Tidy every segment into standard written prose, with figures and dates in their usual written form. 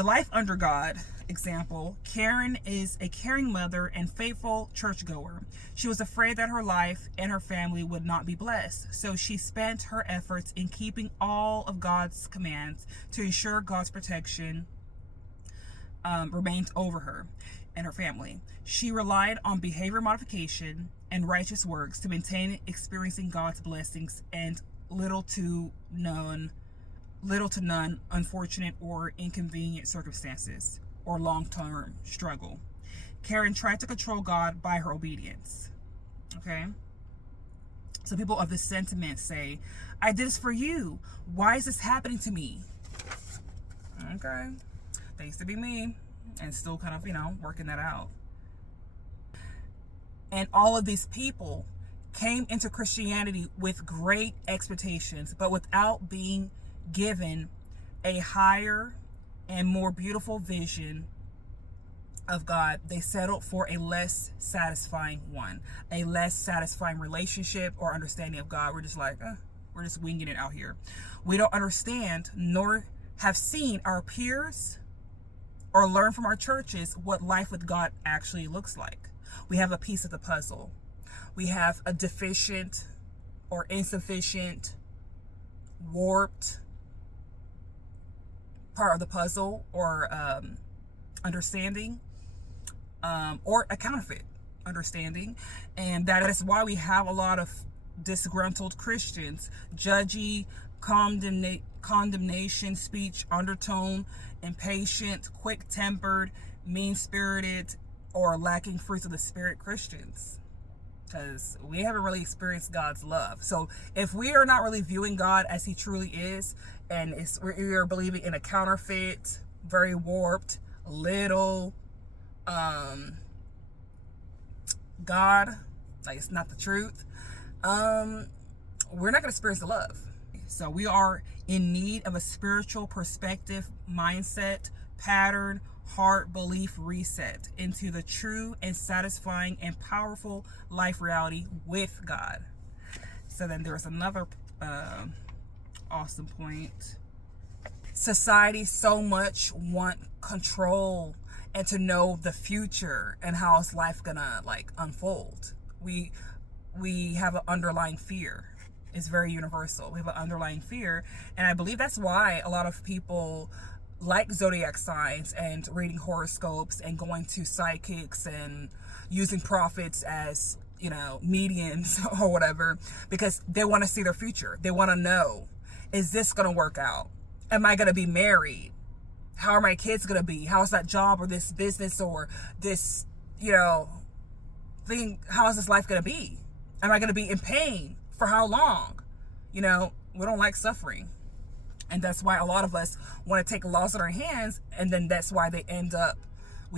The life under God example, Karen is a caring mother and faithful churchgoer. She was afraid that her life and her family would not be blessed, so she spent her efforts in keeping all of God's commands to ensure God's protection remained over her and her family. She relied on behavior modification and righteous works to maintain experiencing God's blessings and little to none unfortunate or inconvenient circumstances or long-term struggle. Karen tried to control God by her obedience. Okay? So people of this sentiment say, I did this for you. Why is this happening to me? Okay. That used to be me, and still kind of, working that out. And all of these people came into Christianity with great expectations, but without being given a higher and more beautiful vision of God, they settled for a less satisfying one, a less satisfying relationship or understanding of God. We're just like, we're just winging it out here. We don't understand nor have seen our peers or learn from our churches what life with God actually looks like. We have a piece of the puzzle. We have a deficient or insufficient, warped part of the puzzle or understanding, or a counterfeit understanding. And that is why we have a lot of disgruntled Christians, judgy, condemnation speech undertone, impatient, quick-tempered, mean-spirited, or lacking fruits of the Spirit Christians. Because we haven't really experienced God's love. So if we are not really viewing God as he truly is, and we are believing in a counterfeit, very warped, little God, like it's not the truth, we're not going to experience the love. So we are in need of a spiritual perspective, mindset, pattern, heart, belief reset into the true and satisfying and powerful life reality with God. So then there's another awesome point. Society so much want control and to know the future and how is life gonna unfold. We have an underlying fear. It's very universal. We have an underlying fear, and I believe that's why a lot of people like zodiac signs and reading horoscopes and going to psychics and using prophets as mediums or whatever, because they want to see their future. They want to know, is this going to work out? Am I going to be married? How are my kids going to be? How's that job or this business or this thing? How is this life going to be? Am I going to be in pain? For how long? We don't like suffering. And that's why a lot of us want to take laws in our hands, and then that's why we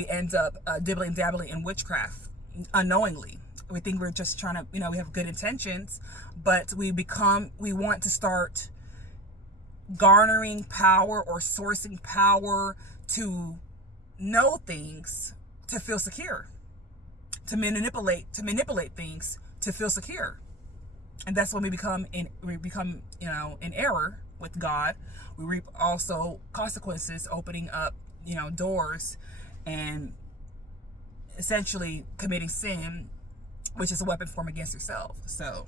end up dibbling dabbling in witchcraft unknowingly. We think we're just trying to, we have good intentions, but we want to start garnering power or sourcing power to know things to feel secure, to manipulate things to feel secure. And that's when we become in error with God. We reap also consequences, opening up, doors, and essentially committing sin, which is a weapon formed against yourself. So